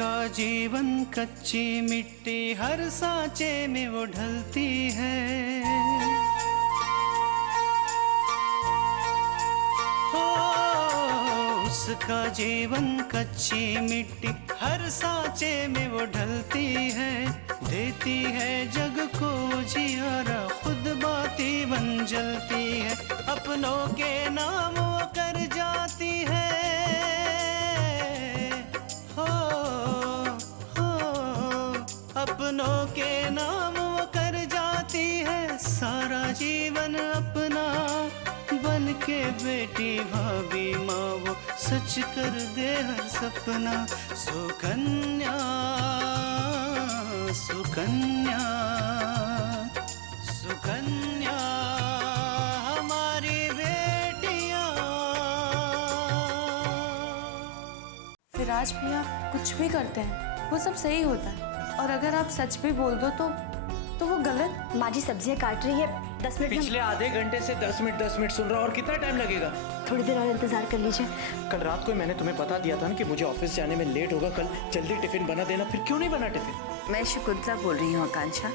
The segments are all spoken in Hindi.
उसका जीवन कच्ची मिट्टी, हर सांचे में वो ढलती है। हो उसका जीवन कच्ची मिट्टी, हर सांचे में वो ढलती है। देती है जग को जियारा, खुद बाती बन जलती है। अपनों के नाम वो कर जाती है। अपनों के नाम वो कर जाती है। सारा जीवन अपना बन के बेटी भाभी माँ वो सच कर दे हर सपना। सुकन्या सुकन्या सुकन्या हमारी बेटियाँ। फिराज भैया कुछ भी करते हैं वो सब सही होता है, और अगर आप सच भी बोल दो तो वो गलत। माँ जी सब्जियाँ काट रही है, 10 मिनट। पिछले आधे घंटे से 10 मिनट सुन रहा हूँ, और कितना टाइम लगेगा? थोड़ी देर और इंतजार कर लीजिए। कल रात को मैंने तुम्हें बता दिया था ना कि मुझे ऑफिस जाने में लेट होगा, कल जल्दी टिफिन बना देना। फिर क्यों नहीं बना टिफिन? मैं शकुंतला बोल रही हूँ। आकांक्षा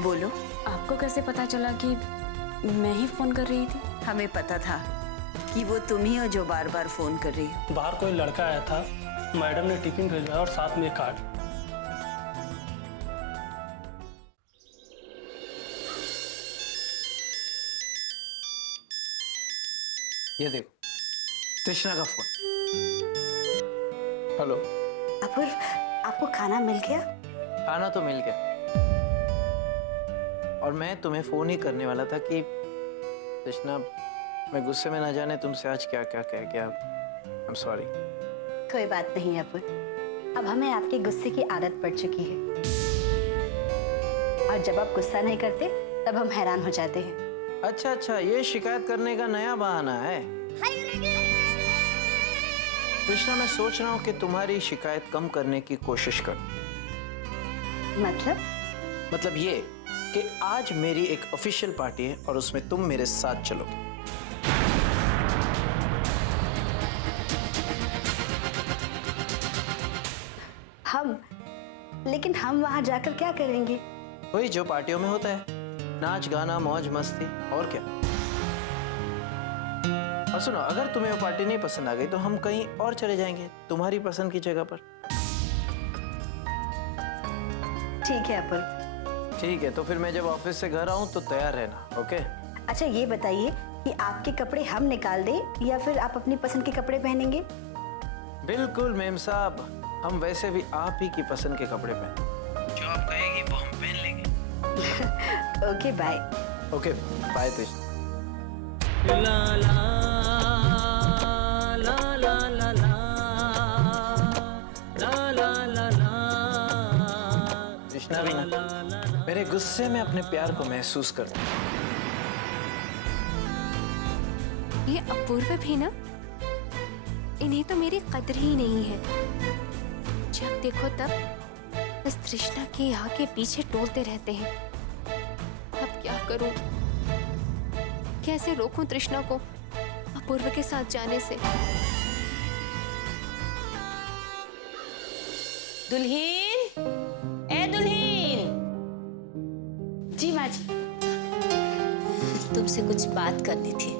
बोलो। आपको कैसे पता चला कि मैं ही फोन कर रही थी? हमें पता था कि वो तुम ही हो जो बार बार फोन कर रही हो। बाहर कोई लड़का आया था, मैडम ने टिफिन भेजा और साथ में कार्ड। ये देखो तृष्णा का फोन। हेलो। अपूर्व, आपको खाना मिल गया? खाना तो मिल गया, और मैं तुम्हें फोन ही करने वाला था कि तृष्णा, मैं गुस्से में ना जाने तुमसे आज क्या क्या कह गया। I am sorry. कोई बात नहीं अपूर्व, अब हमें आपके गुस्से की आदत पड़ चुकी है, और जब आप गुस्सा नहीं करते तब हम हैरान हो जाते हैं। अच्छा, ये शिकायत करने का नया बहाना है। कृष्णा, मैं सोच रहा हूँ कि तुम्हारी शिकायत कम करने की कोशिश करूं। मतलब ये कि आज मेरी एक ऑफिशियल पार्टी है और उसमें तुम मेरे साथ चलोगे। लेकिन हम वहां जाकर क्या करेंगे? वही जो पार्टियों में होता है, नाच गाना मौज मस्ती, और क्या। और सुनो, अगर तुम्हें वो पार्टी नहीं पसंद आ गई तो हम कहीं और चले जाएंगे तुम्हारी पसंद की जगह पर। ठीक है अपुल। ठीक है, तो फिर मैं जब ऑफिस से घर आऊं तो तैयार रहना। ओके। अच्छा ये बताइए कि आपके कपड़े हम निकाल दें या फिर आप अपनी पसंद के कपड़े पहनेंगे? बिल्कुल मेम साहब, हम वैसे भी आप ही की पसंद के कपड़े पहने, जो आप कहेंगी वो हम पहन लेंगे। Okay bye. ओके बाय तृष्णा। ला ला ला ला ला ला ला ला ला ला। तृष्णा भी ना मेरे गुस्से में अपने प्यार को महसूस करता। ये अपूर्व भी ना, इन्हें तो मेरी कदर ही नहीं है। जब देखो तब बस तृष्णा के आगे पीछे टोलते रहते हैं। अब क्या करूं? कैसे रोकूं तृष्णा को अपूर्व के साथ जाने से? दुल्हीन, ए दुल्हीन। जी माँ जी। तुमसे कुछ बात करनी थी।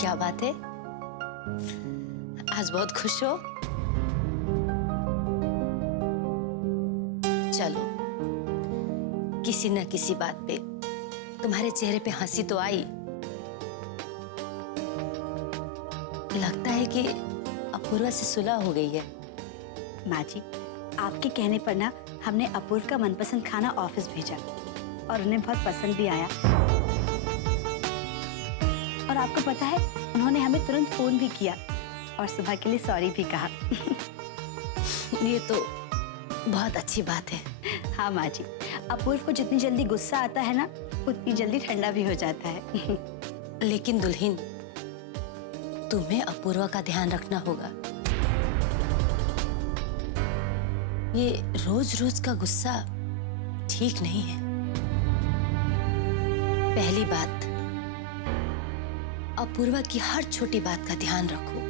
क्या बात है? आज बहुत खुश हो? चलो, किसी न किसी बात पे तुम्हारे चेहरे पे हंसी तो आई। लगता है कि अपूर्वा से सुलह हो गई है। माँ जी, आपके कहने पर ना हमने अपूर्व का मनपसंद खाना ऑफिस भेजा और उन्हें बहुत पसंद भी आया। और आपको पता है, उन्होंने हमें तुरंत फोन भी किया और सुबह के लिए सॉरी भी कहा। ये तो बहुत अच्छी बात है। हाँ माँ जी, अपूर्व को जितनी जल्दी गुस्सा आता है ना, उतनी जल्दी ठंडा भी हो जाता है। लेकिन दुल्हीन, तुम्हें अपूर्वा का ध्यान रखना होगा। ये रोज रोज का गुस्सा ठीक नहीं है। पहली बात, अपूर्वा की हर छोटी बात का ध्यान रखो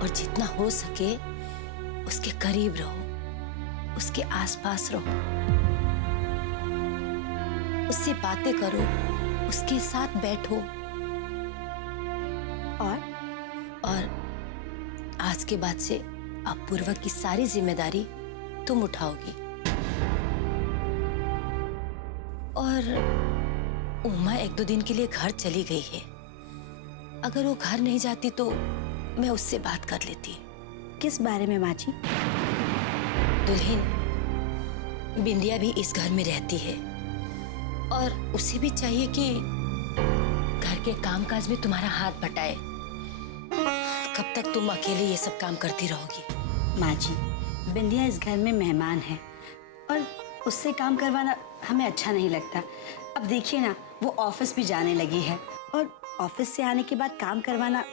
और जितना हो सके उसके करीब रहो, उसके आसपास रहो, उससे बातें करो, उसके साथ बैठो। और आज के बाद से अपूर्वा की सारी जिम्मेदारी तुम उठाओगी। और उमा 1-2 दिन के लिए घर चली गई है। अगर वो घर नहीं जाती तो मैं उससे बात कर लेती। किस बारे में माँ जी? दुल्हन बिंदिया भी इस घर में रहती है और उसे भी चाहिए कि घर के कामकाज में तुम्हारा हाथ बटाए। कब तक तुम अकेले ये सब काम करती रहोगी? माँ जी, बिंदिया इस घर में मेहमान है और उससे काम करवाना हमें अच्छा नहीं लगता। अब देखिए ना, वो ऑफिस भी जाने लगी है और ऑफिस से आने के बाद काम करवाना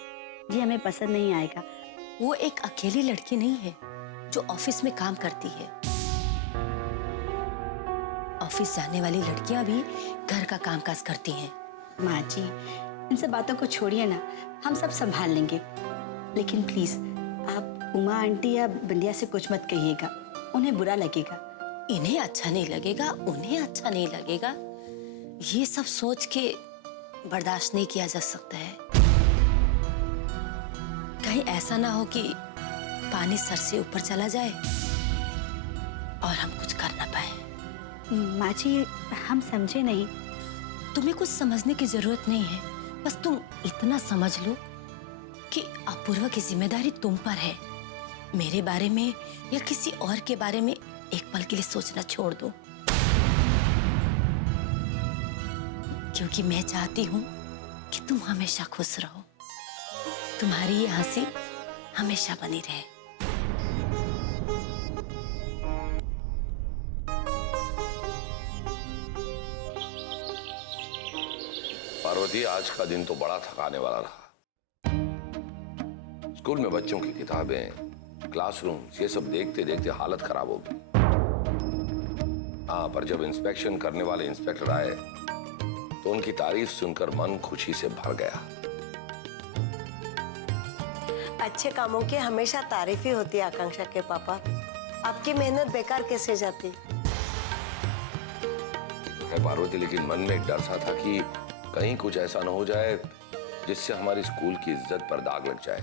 ये हमें पसंद नहीं आएगा। वो एक अकेली लड़की नहीं है जो ऑफिस में काम करती है। ऑफिस जाने वाली लड़कियां भी घर का कामकाज करती हैं। माँ जी, इन सब बातों को छोड़िए ना, हम सब संभाल लेंगे। लेकिन प्लीज आप उमा आंटी या बिंदिया से कुछ मत कहिएगा, उन्हें बुरा लगेगा। इन्हें अच्छा नहीं लगेगा, उन्हें अच्छा नहीं लगेगा, ये सब सोच के बर्दाश्त नहीं किया जा सकता है। कहीं ऐसा ना हो कि पानी सर से ऊपर चला जाए और हम कुछ कर ना पाए। माँ जी, हम समझे नहीं। तुम्हें कुछ समझने की जरूरत नहीं है, बस तुम इतना समझ लो कि अपूर्वा की जिम्मेदारी तुम पर है। मेरे बारे में या किसी और के बारे में एक पल के लिए सोचना छोड़ दो, क्योंकि मैं चाहती हूँ कि तुम हमेशा खुश रहो, तुम्हारी ये हंसी हमेशा बनी रहे। पार्वती, आज का दिन तो बड़ा थकाने वाला रहा। स्कूल में बच्चों की किताबें, क्लासरूम, ये सब देखते देखते हालत खराब हो गई। हाँ, पर जब इंस्पेक्शन करने वाले इंस्पेक्टर आए तो उनकी तारीफ सुनकर मन खुशी से भर गया। अच्छे कामों की हमेशा तारीफ ही होती है आकांक्षा के पापा। आपकी मेहनत बेकार कैसे जाती? है पार्वती, लेकिन मन में एक डर सा था कि कहीं कुछ ऐसा न हो जाए जिससे हमारी स्कूल की इज्जत पर दाग लग जाए।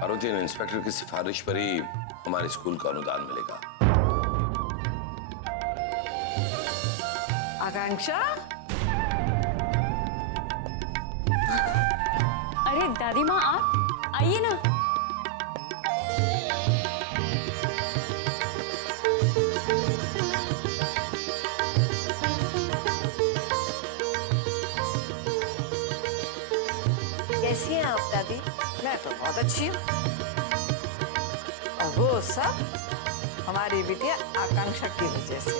पार्वती, इंस्पेक्टर की सिफारिश पर ही हमारे स्कूल को अनुदान मिलेगा। आकांक्षा, अरे दादी माँ, आप आइए ना। कैसी हैं आप दादी? मैं तो बहुत अच्छी हूँ। और वो सब हमारी बिटिया आकांक्षा की वजह से।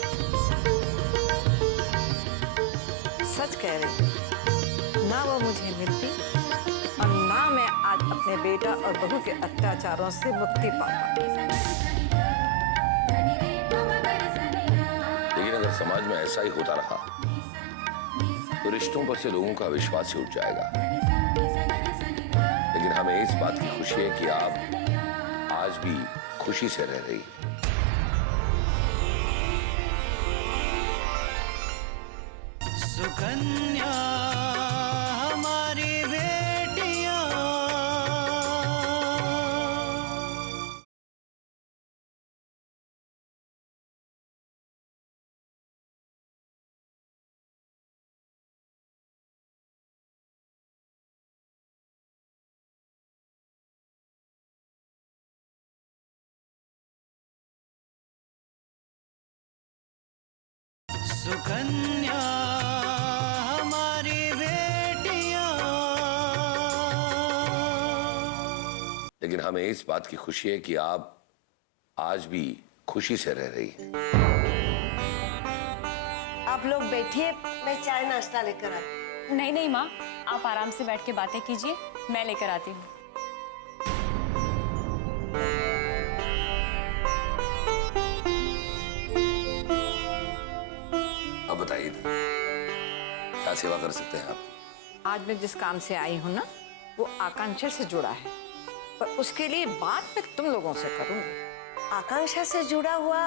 सच कह रही हूँ, ना वो मुझे मिलती और ना मैं आज अपने बेटा और बहू के अत्याचारों से मुक्ति पा पाती। लेकिन अगर समाज में ऐसा ही होता रहा तो रिश्तों पर से लोगों का विश्वास ही उठ जाएगा। लेकिन हमें इस बात की खुशी है कि आप आज भी खुशी से रह रही हैं। सुकन्या हमारी बेटियां, सुकन्या हमारी बेटियां। लेकिन हमें इस बात की खुशी है कि आप आज भी खुशी से रह रही हैं। आप लोग बैठिए, मैं चाय नाश्ता लेकर आती। नहीं नहीं माँ, आप आराम से बैठ के बातें कीजिए, मैं लेकर आती हूँ। अब बताइए क्या सेवा कर सकते हैं आप? आज मैं जिस काम से आई हूँ ना, वो आकांक्षा से जुड़ा है, पर उसके लिए बात मैं तुम लोगों से करूंगी। आकांक्षा से जुड़ा हुआ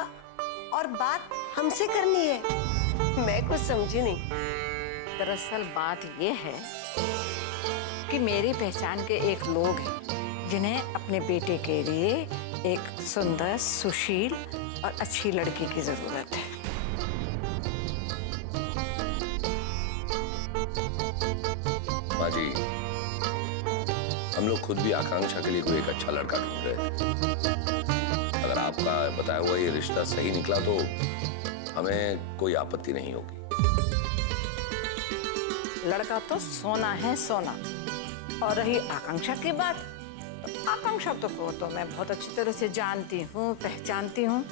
और बात हमसे करनी है? मैं कुछ समझी नहीं। दरअसल बात ये है कि मेरी पहचान के एक लोग हैं जिन्हें अपने बेटे के लिए एक सुंदर, सुशील और अच्छी लड़की की जरूरत है। माँ जी, हम लोग खुद भी आकांक्षा के लिए कोई एक अच्छा लड़का ढूंढ रहे थे। अगर आपका बताया हुआ ये रिश्ता सही निकला तो हमें कोई आपत्ति नहीं होगी। लड़का तो सोना है, सोना। और रही आकांक्षा की बात, तो आकांक्षा को तो मैं बहुत अच्छी तरह से जानती हूँ, पहचानती हूँ।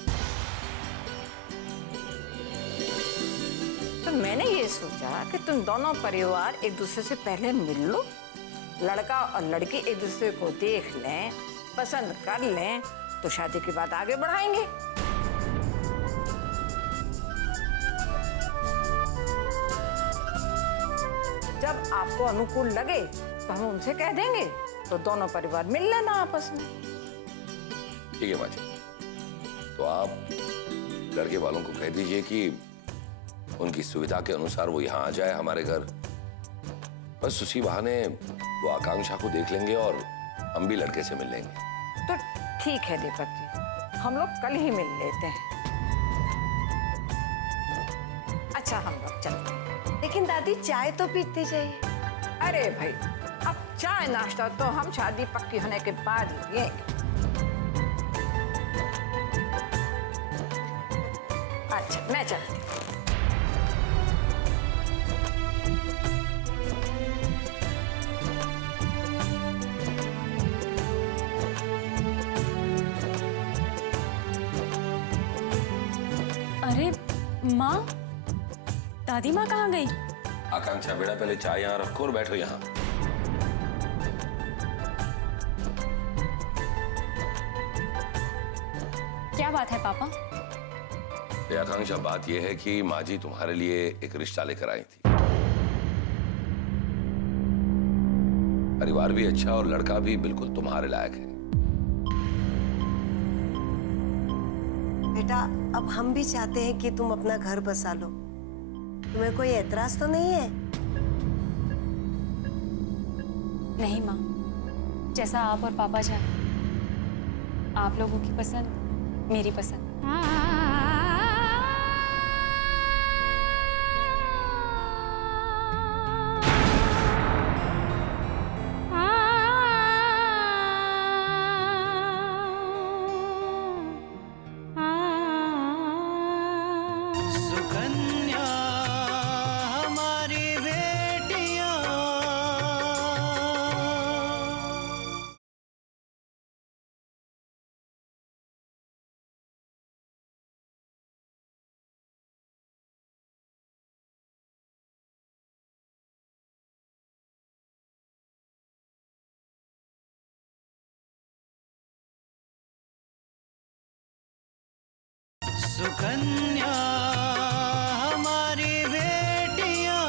तो मैंने ये सोचा कि तुम दोनों परिवार एक दूसरे से पहले मिल लो, लड़का और लड़की एक दूसरे को देख लें, पसंद कर लें, तो शादी की बात आगे बढ़ाएंगे। जब आपको अनुकूल लगे तो हम उनसे कह देंगे, तो दोनों परिवार मिल लेना आपस में। ठीक है माँ जी, तो आप लड़के वालों को कह दीजिए कि उनकी सुविधा के अनुसार वो यहाँ आ जाए हमारे घर। बस उसी बहाने वो आकांक्षा को देख लेंगे और हम भी लड़के से मिल लेंगे। तो ठीक है दीपक जी, हम लोग कल ही मिल लेते हैं। अच्छा, हम लोग चलते हैं। लेकिन दादी, चाय तो पीती जाइए। अरे भाई, अब चाय नाश्ता तो हम शादी पक्की होने के बाद ही पिएंगे। अच्छा, मैं चलती हूँ। अरे माँ, दादी माँ कहाँ गई? आकांक्षा बेटा, पहले चाय यहाँ रखो और बैठो यहाँ। क्या बात है पापा? आकांक्षा, बात यह है कि माँ जी तुम्हारे लिए एक रिश्ता लेकर आई थी। परिवार भी अच्छा और लड़का भी बिल्कुल तुम्हारे लायक है। बेटा, अब हम भी चाहते हैं कि तुम अपना घर बसा लो। तुम्हें कोई एतराज तो नहीं है? नहीं माँ, जैसा आप और पापा चाहें। आप लोगों की पसंद मेरी पसंद। सुकन्या हमारी बेटियां। सुकन्या हमारी बेटियां।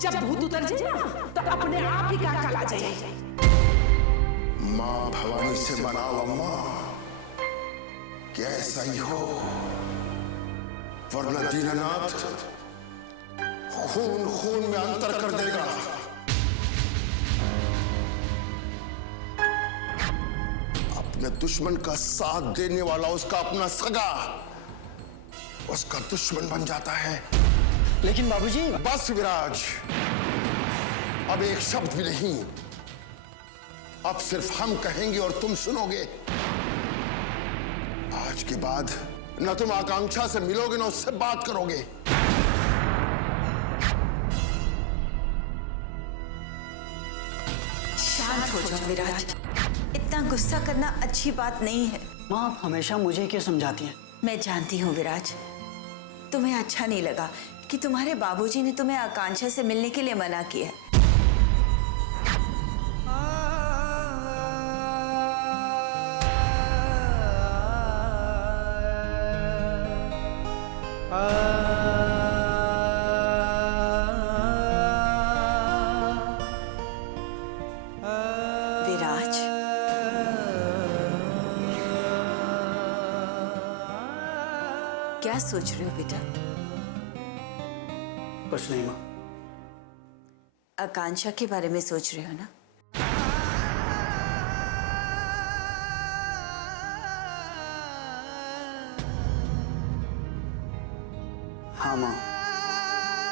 जब भूत उतर जाए ना, तो अपने आप ही काकल आ जाए। माँ भवानी से मनाओ अम्मा, कैसा ही हो, वरना दीनानाथ खून खून में अंतर कर देगा। अपने दुश्मन का साथ देने वाला उसका अपना सगा उसका दुश्मन बन जाता है। लेकिन बाबूजी। बस विराज, अब एक शब्द भी नहीं। अब सिर्फ हम कहेंगे और तुम सुनोगे। आज के बाद न तुम आकांक्षा से मिलोगे, न उससे बात करोगे। शांत हो जाओ विराज, इतना गुस्सा करना अच्छी बात नहीं है। माँ, आप हमेशा मुझे क्यों समझाती हैं? मैं जानती हूँ विराज, तुम्हें अच्छा नहीं लगा कि तुम्हारे बाबूजी ने तुम्हें आकांक्षा से मिलने के लिए मना किया है। क्या सोच रहे हो बेटा? कुछ नहीं माँ। आकांक्षा के बारे में सोच रहे हो ना? हाँ माँ,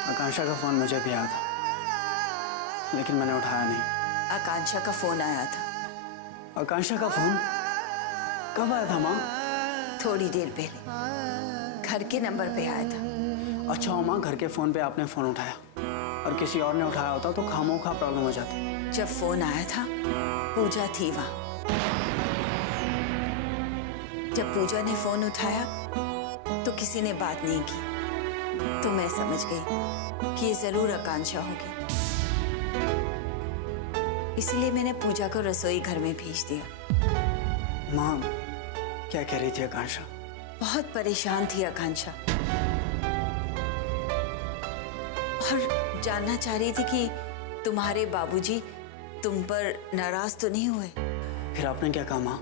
आकांक्षा का फोन मुझे भी आया था, लेकिन मैंने उठाया नहीं। आकांक्षा का फोन आया था। आकांक्षा का फोन कब आया था माँ? थोड़ी देर पहले घर के नंबर पे आया था। अच्छा माँ, घर के फोन पे आपने फोन उठाया, और किसी और ने उठाया होता तो खामोखा प्रॉब्लम हो जाती। जब फोन आया था पूजा थी वहां। जब पूजा ने फोन उठाया तो किसी ने बात नहीं की, तो मैं समझ गई कि ये जरूर आकांक्षा होगी। इसलिए मैंने पूजा को रसोई घर में भेज दिया। माँ, क्या कह रही थी आकांक्षा? बहुत परेशान थी आकांक्षा, और जानना चाह रही थी कि तुम्हारे बाबूजी तुम पर नाराज तो नहीं हुए। फिर आपने क्या कहा माँ?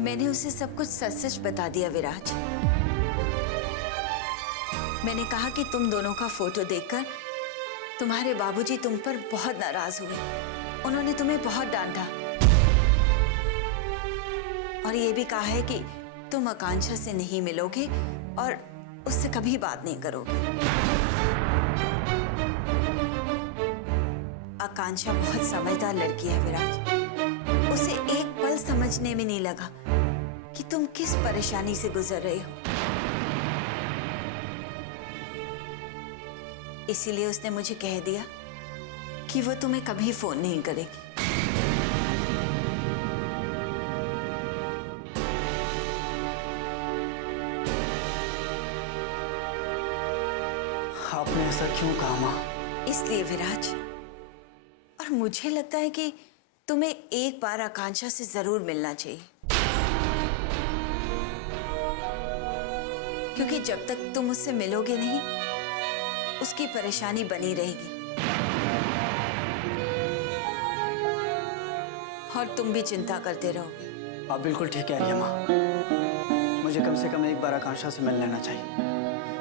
मैंने उसे सब कुछ सच सच बता दिया विराज। मैंने कहा कि तुम दोनों का फोटो देखकर तुम्हारे बाबूजी तुम पर बहुत नाराज हुए। उन्होंने तुम्हें बहुत डांटा, और ये भी कहा है कि तुम आकांक्षा से नहीं मिलोगे और उससे कभी बात नहीं करोगे। आकांक्षा बहुत समझदार लड़की है विराज। उसे एक पल समझने में नहीं लगा कि तुम किस परेशानी से गुजर रहे हो। इसीलिए उसने मुझे कह दिया कि वो तुम्हें कभी फोन नहीं करेगी। आपने ऐसा क्यों कहा माँ? इसलिए विराज, और मुझे लगता है कि तुम्हें एक बार आकांक्षा से जरूर मिलना चाहिए, क्योंकि जब तक तुम उससे मिलोगे नहीं उसकी परेशानी बनी रहेगी, और तुम भी चिंता करते रहोगे। आप बिल्कुल ठीक कह रही हैं माँ। मुझे कम से कम एक बार आकांक्षा से मिल लेना चाहिए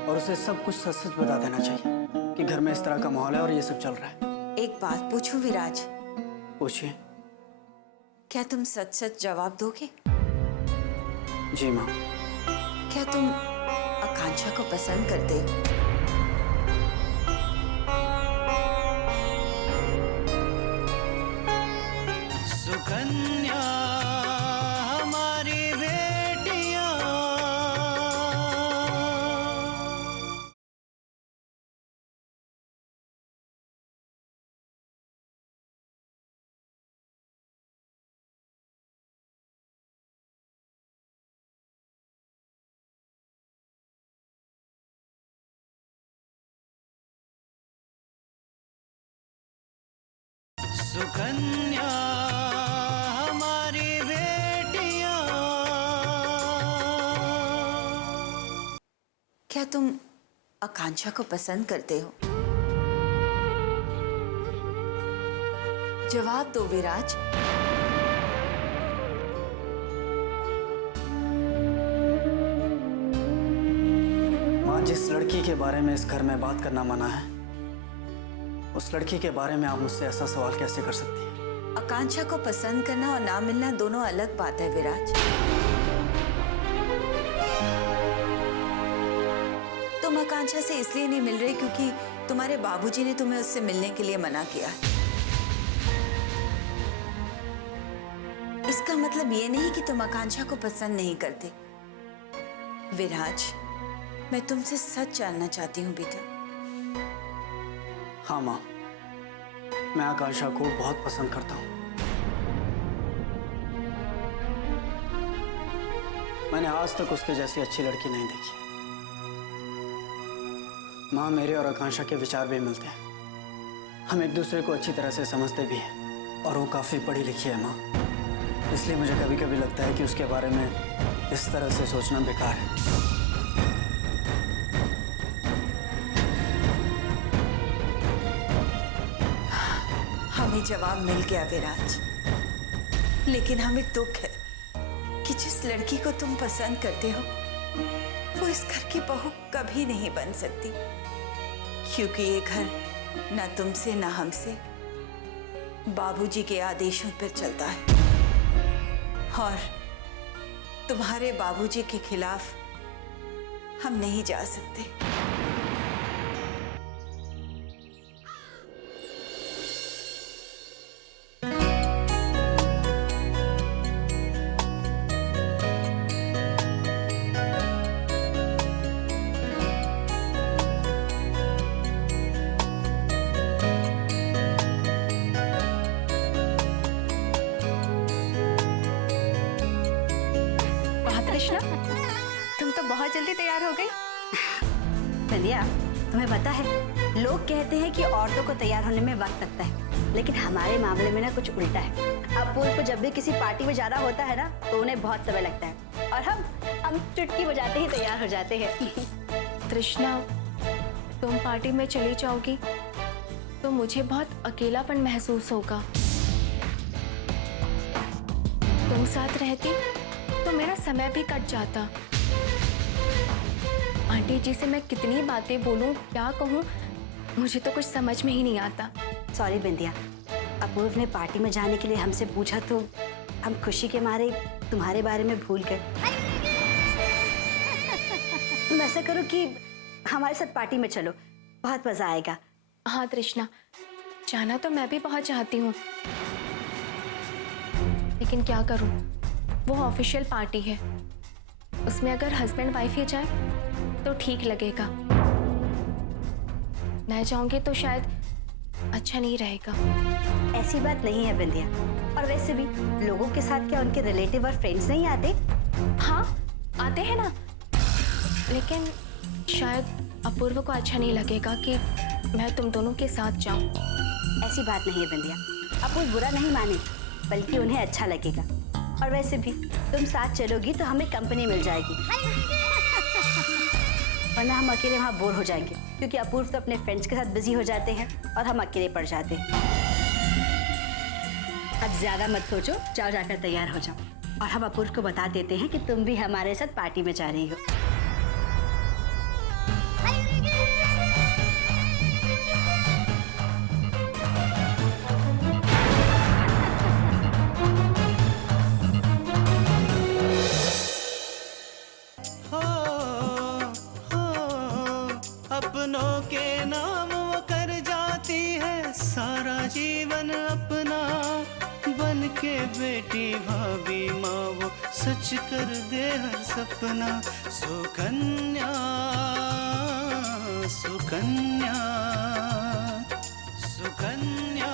और उसे सब कुछ सच सच बता देना चाहिए कि घर में इस तरह का माहौल है और ये सब चल रहा है। एक बात पूछूं विराज? पूछिए। क्या तुम सच सच जवाब दोगे? जी माँ। क्या तुम आकांक्षा को पसंद करते हो? सुकन्या हमारी बेटियां, सुकन्या हमारी बेटियां। क्या तुम आकांक्षा को पसंद करते हो? जवाब दो विराज। माँ, जिस लड़की के बारे में इस घर में बात करना मना है, उस लड़की के बारे में आप मुझसे ऐसा सवाल कैसे कर सकती हैं? आकांक्षा को पसंद करना और ना मिलना दोनों अलग बात है विराज। तुम आकांक्षा से इसलिए नहीं मिल रहे क्योंकि तुम्हारे बाबूजी ने तुम्हें उससे मिलने के लिए मना किया है। इसका मतलब ये नहीं कि तुम आकांक्षा को पसंद नहीं करते। विराज, मैं तुमसे सच जानना चाहती हूँ बेटा। हाँ माँ, मैं आकांक्षा को बहुत पसंद करता हूँ। मैंने आज तक उसके जैसी अच्छी लड़की नहीं देखी। माँ, मेरे और आकांक्षा के विचार भी मिलते हैं। हम एक दूसरे को अच्छी तरह से समझते भी हैं, और वो काफ़ी पढ़ी लिखी है माँ। इसलिए मुझे कभी कभी लगता है कि उसके बारे में इस तरह से सोचना बेकार है। हमें जवाब मिल गया विराज, लेकिन हमें दुख है कि जिस लड़की को तुम पसंद करते हो वो इस घर की बहू कभी नहीं बन सकती, क्योंकि ये घर ना तुमसे ना हमसे बाबूजी के आदेशों पर चलता है, और तुम्हारे बाबूजी के खिलाफ हम नहीं जा सकते। कृष्णा, तुम तो बहुत जल्दी तैयार हो गई। बिंदिया, तुम्हें पता है लोग कहते हैं कि औरतों को तैयार होने में वक्त लगता है, लेकिन हमारे मामले में ना कुछ उल्टा है। अपूर्व को जब भी किसी पार्टी में जाना होता है ना तो उन्हें बहुत समय लगता है, और हम चुटकी बजाते ही तैयार हो जाते हैं। कृष्णा, तुम पार्टी में चली जाओगी तो मुझे बहुत अकेलापन महसूस होगा। तुम साथ रहती तो मेरा समय भी कट जाता। आंटी जी से मैं कितनी बातें बोलूं, क्या कहूं, मुझे तो कुछ समझ में ही नहीं आता। सॉरी बिंदिया, अपूर्व ने पार्टी में जाने के लिए हमसे पूछा तो हम खुशी के मारे तुम्हारे बारे में भूल गए। तुम ऐसा करो कि हमारे साथ पार्टी में चलो, बहुत मजा आएगा। हाँ तृष्णा, जाना तो मैं भी बहुत चाहती हूँ, लेकिन क्या करूँ, वो ऑफिशियल पार्टी है, उसमें अगर हस्बैंड वाइफ ही जाए तो ठीक लगेगा, मैं जाऊंगी तो शायद अच्छा नहीं रहेगा। ऐसी बात नहीं है बिंदिया, और वैसे भी लोगों के साथ क्या उनके रिलेटिव और फ्रेंड्स नहीं आते? हाँ आते हैं ना, लेकिन शायद अपूर्व को अच्छा नहीं लगेगा कि मैं तुम दोनों के साथ जाऊं। ऐसी बात नहीं है बिंदिया, अपूर्व बुरा नहीं माने, बल्कि उन्हें अच्छा लगेगा। और वैसे भी तुम साथ चलोगी तो हमें कंपनी मिल जाएगी, वरना हम अकेले वहाँ बोर हो जाएंगे, क्योंकि अपूर्व तो अपने फ्रेंड्स के साथ बिजी हो जाते हैं और हम अकेले पड़ जाते हैं। अब ज्यादा मत सोचो, जाओ जाकर तैयार हो जाओ, और हम अपूर्व को बता देते हैं कि तुम भी हमारे साथ पार्टी में जा रही हो। अपनों के नाम वो कर जाती है सारा जीवन अपना, बन के बेटी भाभी माँ वो सच कर दे हर सपना। सुकन्या सुकन्या सुकन्या